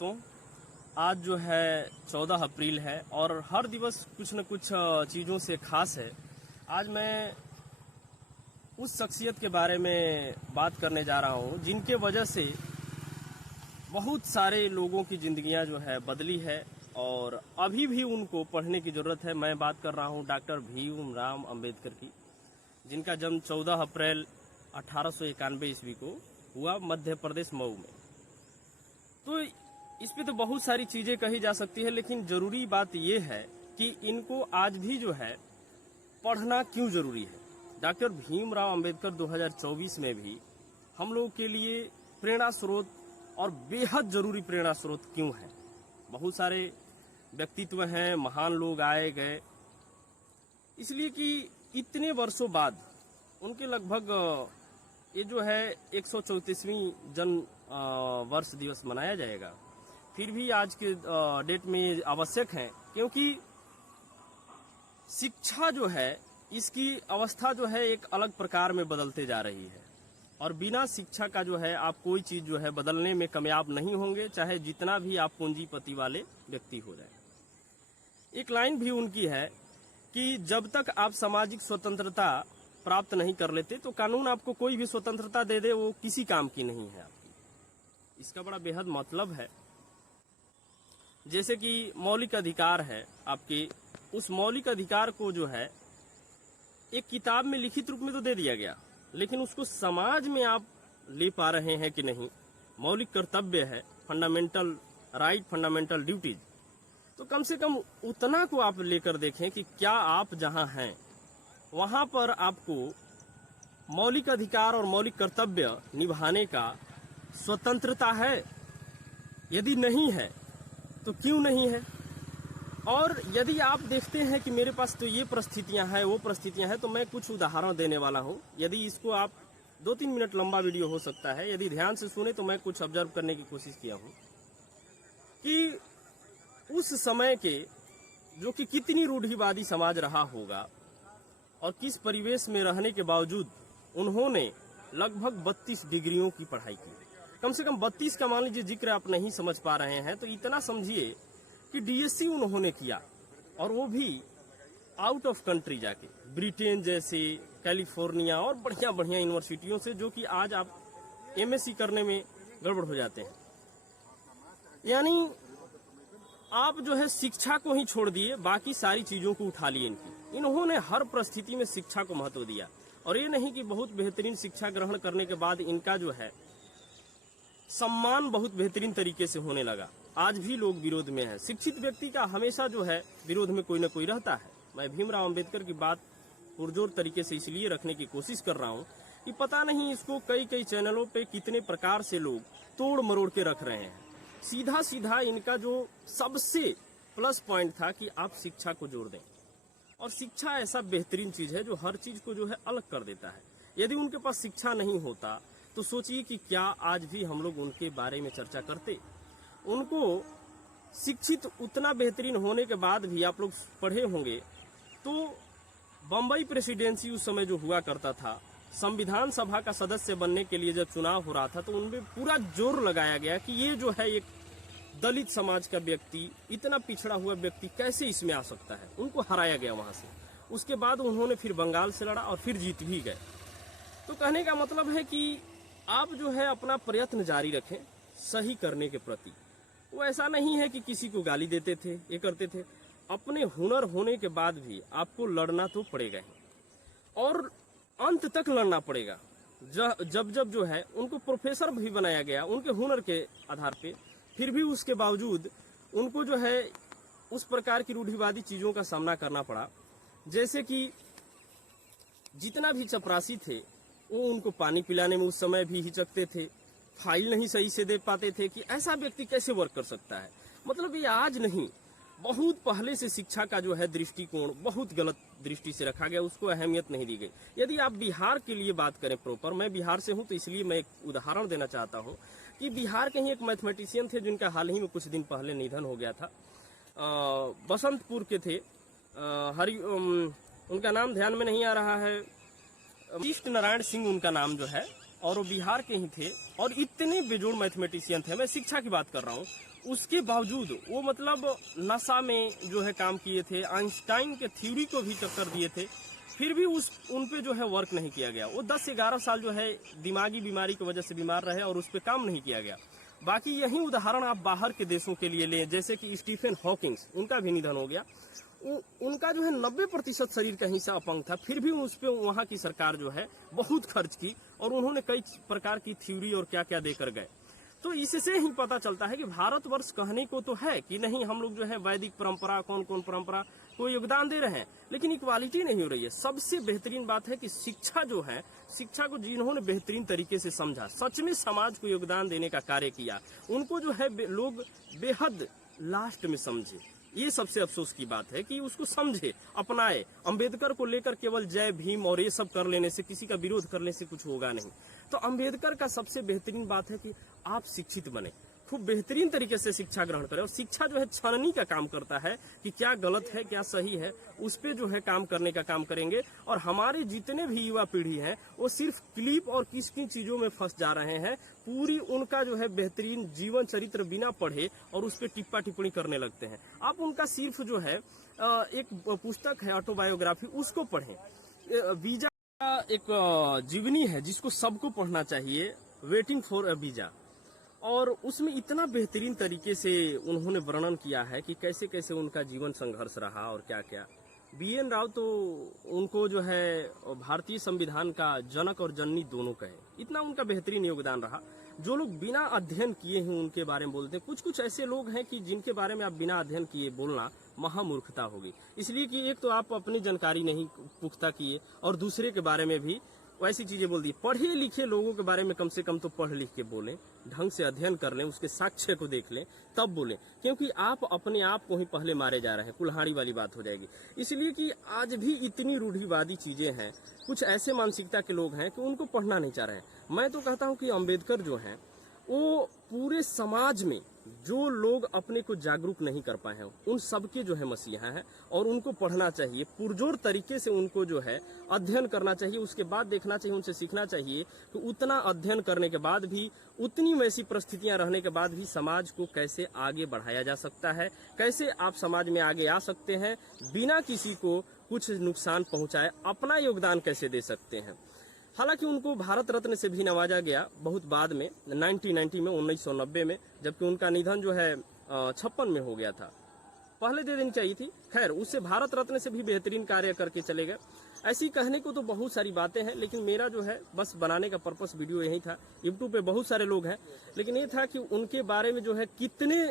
तो आज जो है 14 अप्रैल है और हर दिवस कुछ न कुछ चीज़ों से खास है। आज मैं उस शख्सियत के बारे में बात करने जा रहा हूँ जिनके वजह से बहुत सारे लोगों की ज़िंदगियाँ जो है बदली है और अभी भी उनको पढ़ने की ज़रूरत है। मैं बात कर रहा हूँ डॉक्टर भीमराव अंबेडकर की, जिनका जन्म 14 अप्रैल 1891 ईस्वी को हुआ मध्य प्रदेश मऊ में। तो इस पे तो बहुत सारी चीजें कही जा सकती है, लेकिन जरूरी बात यह है कि इनको आज भी जो है पढ़ना क्यों जरूरी है। डॉक्टर भीमराव अंबेडकर 2024 में भी हम लोगों के लिए प्रेरणा स्रोत और बेहद जरूरी प्रेरणा स्रोत क्यों है। बहुत सारे व्यक्तित्व हैं, महान लोग आए गए, इसलिए कि इतने वर्षों बाद उनके लगभग ये जो है 134वीं जन्म वर्ष दिवस मनाया जाएगा, फिर भी आज के डेट में आवश्यक है, क्योंकि शिक्षा जो है इसकी अवस्था जो है एक अलग प्रकार में बदलते जा रही है और बिना शिक्षा का जो है आप कोई चीज जो है बदलने में कामयाब नहीं होंगे, चाहे जितना भी आप पूंजीपति वाले व्यक्ति हो जाए। एक लाइन भी उनकी है कि जब तक आप सामाजिक स्वतंत्रता प्राप्त नहीं कर लेते तो कानून आपको कोई भी स्वतंत्रता दे दे वो किसी काम की नहीं है आपकी। इसका बड़ा बेहद मतलब है। जैसे कि मौलिक अधिकार है आपके, उस मौलिक अधिकार को जो है एक किताब में लिखित रूप में तो दे दिया गया, लेकिन उसको समाज में आप ले पा रहे हैं कि नहीं। मौलिक कर्तव्य है, फंडामेंटल राइट, फंडामेंटल ड्यूटीज, तो कम से कम उतना को आप लेकर देखें कि क्या आप जहां हैं वहां पर आपको मौलिक अधिकार और मौलिक कर्तव्य निभाने का स्वतंत्रता है। यदि नहीं है तो क्यों नहीं है। और यदि आप देखते हैं कि मेरे पास तो ये परिस्थितियां हैं, वो परिस्थितियां हैं, तो मैं कुछ उदाहरण देने वाला हूं। यदि इसको आप 2-3 मिनट लंबा वीडियो हो सकता है, यदि ध्यान से सुने तो मैं कुछ ऑब्जर्व करने की कोशिश किया हूं कि उस समय के जो कि कितनी रूढ़िवादी समाज रहा होगा और किस परिवेश में रहने के बावजूद उन्होंने लगभग 32 डिग्रियों की पढ़ाई की। कम से कम 32 का मान लीजिए जिक्र आप नहीं समझ पा रहे हैं तो इतना समझिए कि डीएससी उन्होंने किया, और वो भी आउट ऑफ कंट्री जाके, ब्रिटेन जैसे, कैलिफोर्निया और बढ़िया बढ़िया यूनिवर्सिटियों से, जो कि आज आप एमएससी करने में गड़बड़ हो जाते हैं। यानी आप जो है शिक्षा को ही छोड़ दिए, बाकी सारी चीजों को उठा लिए इन्होंने हर परिस्थिति में शिक्षा को महत्व दिया। और ये नहीं कि बहुत बेहतरीन शिक्षा ग्रहण करने के बाद इनका जो है सम्मान बहुत बेहतरीन तरीके से होने लगा। आज भी लोग विरोध में हैं। शिक्षित व्यक्ति का हमेशा जो है विरोध में कोई न कोई रहता है। मैं भीमराव अंबेडकर की बात पुरजोर तरीके से इसलिए रखने की कोशिश कर रहा हूं कि पता नहीं इसको कई कई चैनलों पे कितने प्रकार से लोग तोड़ मरोड़ के रख रहे हैं। सीधा सीधा इनका जो सबसे प्लस पॉइंट था कि आप शिक्षा को जोड़ दें, और शिक्षा ऐसा बेहतरीन चीज है जो हर चीज को जो है अलग कर देता है। यदि उनके पास शिक्षा नहीं होता तो सोचिए कि क्या आज भी हम लोग उनके बारे में चर्चा करते। उनको शिक्षित उतना बेहतरीन होने के बाद भी आप लोग पढ़े होंगे तो बम्बई प्रेसिडेंसी उस समय जो हुआ करता था, संविधान सभा का सदस्य बनने के लिए जब चुनाव हो रहा था तो उनमें पूरा जोर लगाया गया कि ये जो है एक दलित समाज का व्यक्ति, इतना पिछड़ा हुआ व्यक्ति कैसे इसमें आ सकता है। उनको हराया गया वहां से। उसके बाद उन्होंने फिर बंगाल से लड़ा और फिर जीत भी गए। तो कहने का मतलब है कि आप जो है अपना प्रयत्न जारी रखें सही करने के प्रति। वो ऐसा नहीं है कि किसी को गाली देते थे, ये करते थे। अपने हुनर होने के बाद भी आपको लड़ना तो पड़ेगा ही, और अंत तक लड़ना पड़ेगा। जब जब जो है उनको प्रोफेसर भी बनाया गया उनके हुनर के आधार पे, फिर भी उसके बावजूद उनको जो है उस प्रकार की रूढ़िवादी चीजों का सामना करना पड़ा। जैसे कि जितना भी चपरासी थे वो उनको पानी पिलाने में उस समय भी हिचकते थे, फाइल नहीं सही से दे पाते थे कि ऐसा व्यक्ति कैसे वर्क कर सकता है। मतलब ये आज नहीं, बहुत पहले से शिक्षा का जो है दृष्टिकोण बहुत गलत दृष्टि से रखा गया, उसको अहमियत नहीं दी गई। यदि आप बिहार के लिए बात करें प्रॉपर, मैं बिहार से हूं तो इसलिए मैं एक उदाहरण देना चाहता हूं कि बिहार के ही एक मैथमेटिशियन थे जिनका हाल ही में कुछ दिन पहले निधन हो गया था। बसंतपुर के थे, उनका नाम ध्यान में नहीं आ रहा है, वशिष्ठ नारायण सिंह उनका नाम जो है, और वो बिहार के ही थे और इतने बेजोड़ मैथमेटिशियन थे, मैं शिक्षा की बात कर रहा हूँ, उसके बावजूद वो मतलब नशा में जो है काम किए थे, आइंस्टाइन के थ्योरी को भी टक्कर दिए थे, फिर भी उन पे जो है वर्क नहीं किया गया। वो 10-11 साल जो है दिमागी बीमारी की वजह से बीमार रहे और उस पर काम नहीं किया गया। बाकी यही उदाहरण आप बाहर के देशों के लिए लें, जैसे कि स्टीफन हॉकिंग्स, उनका भी निधन हो गया। उनका जो है 90% शरीर का हिस्सा अपंग था, फिर भी उस पर वहाँ की सरकार जो है बहुत खर्च की और उन्होंने कई प्रकार की थ्योरी और क्या क्या देकर गए। तो इससे ही पता चलता है कि भारतवर्ष कहने को तो है कि नहीं, हम लोग जो है वैदिक परंपरा, कौन कौन परंपरा को योगदान दे रहे हैं, लेकिन इक्वालिटी नहीं हो रही है। सबसे बेहतरीन बात है कि शिक्षा जो है, शिक्षा को जिन्होंने बेहतरीन तरीके से समझा, सच में समाज को योगदान देने का कार्य किया, उनको जो है लोग बेहद लास्ट में समझे। ये सबसे अफसोस की बात है कि उसको समझे, अपनाए। अंबेडकर को लेकर केवल जय भीम और ये सब कर लेने से, किसी का विरोध करने से कुछ होगा नहीं। तो अंबेडकर का सबसे बेहतरीन बात है कि आप शिक्षित बने, खूब बेहतरीन तरीके से शिक्षा ग्रहण करें। और शिक्षा जो है छाननी का काम करता है कि क्या गलत है क्या सही है, उस पे जो है काम करने का काम करेंगे। और हमारे जितने भी युवा पीढ़ी है वो सिर्फ क्लिप और किन चीजों में फंस जा रहे हैं, पूरी उनका जो है बेहतरीन जीवन चरित्र बिना पढ़े और उस पर टिप्पा टिप्पणी करने लगते हैं। आप उनका सिर्फ जो है एक पुस्तक है ऑटोबायोग्राफी, उसको पढ़ें। वीजा एक जीवनी है जिसको सबको पढ़ना चाहिए, वेटिंग फॉर अ वीजा, और उसमें इतना बेहतरीन तरीके से उन्होंने वर्णन किया है कि कैसे कैसे उनका जीवन संघर्ष रहा और क्या क्या। BN राव तो उनको जो है भारतीय संविधान का जनक और जननी दोनों कहे, इतना उनका बेहतरीन योगदान रहा। जो लोग बिना अध्ययन किए हैं उनके बारे में बोलते हैं, कुछ ऐसे लोग हैं कि जिनके बारे में आप बिना अध्ययन किए बोलना महामूर्खता होगी। इसलिए कि एक तो आप अपनी जानकारी नहीं पुख्ता किए और दूसरे के बारे में भी वैसी चीजें बोल दी। पढ़े लिखे लोगों के बारे में कम से कम तो पढ़ लिख के बोलें, ढंग से अध्ययन कर लें, उसके साक्ष्य को देख लें, तब बोलें, क्योंकि आप अपने आप को ही पहले मारे जा रहे हैं, कुल्हाड़ी वाली बात हो जाएगी। इसलिए कि आज भी इतनी रूढ़िवादी चीजें हैं, कुछ ऐसे मानसिकता के लोग हैं कि उनको पढ़ना नहीं चाह रहे हैं। मैं तो कहता हूं कि अम्बेडकर जो हैं वो पूरे समाज में जो लोग अपने को जागरूक नहीं कर पाए हैं उन सबके जो है मसीहा है, और उनको पढ़ना चाहिए, पुरजोर तरीके से उनको जो है अध्ययन करना चाहिए। उसके बाद देखना चाहिए, उनसे सीखना चाहिए कि उतना अध्ययन करने के बाद भी, उतनी वैसी परिस्थितियां रहने के बाद भी समाज को कैसे आगे बढ़ाया जा सकता है, कैसे आप समाज में आगे आ सकते हैं बिना किसी को कुछ नुकसान पहुंचाए, अपना योगदान कैसे दे सकते हैं। हालांकि उनको भारत रत्न से भी नवाजा गया बहुत बाद में, 1990 में, 1990 में, जबकि उनका निधन जो है 56 में हो गया था। पहले दे देनी चाहिए थी। खैर, उससे भारत रत्न से भी बेहतरीन कार्य करके चले गए। ऐसी कहने को तो बहुत सारी बातें हैं, लेकिन मेरा जो है बस बनाने का पर्पस वीडियो यही था। यूट्यूब पे बहुत सारे लोग हैं, लेकिन ये था कि उनके बारे में जो है कितने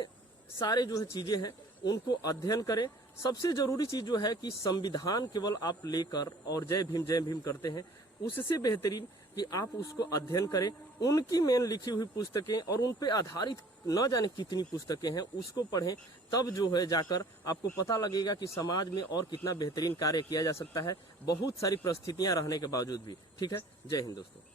सारे जो है चीजें हैं उनको अध्ययन करें। सबसे जरूरी चीज जो है कि संविधान केवल आप लेकर और जय भीम करते हैं, उससे बेहतरीन कि आप उसको अध्ययन करें, उनकी मेन लिखी हुई पुस्तकें और उन पे आधारित न जाने कितनी पुस्तकें हैं उसको पढ़ें, तब जो है जाकर आपको पता लगेगा कि समाज में और कितना बेहतरीन कार्य किया जा सकता है, बहुत सारी परिस्थितियां रहने के बावजूद भी। ठीक है, जय हिंद दोस्तों।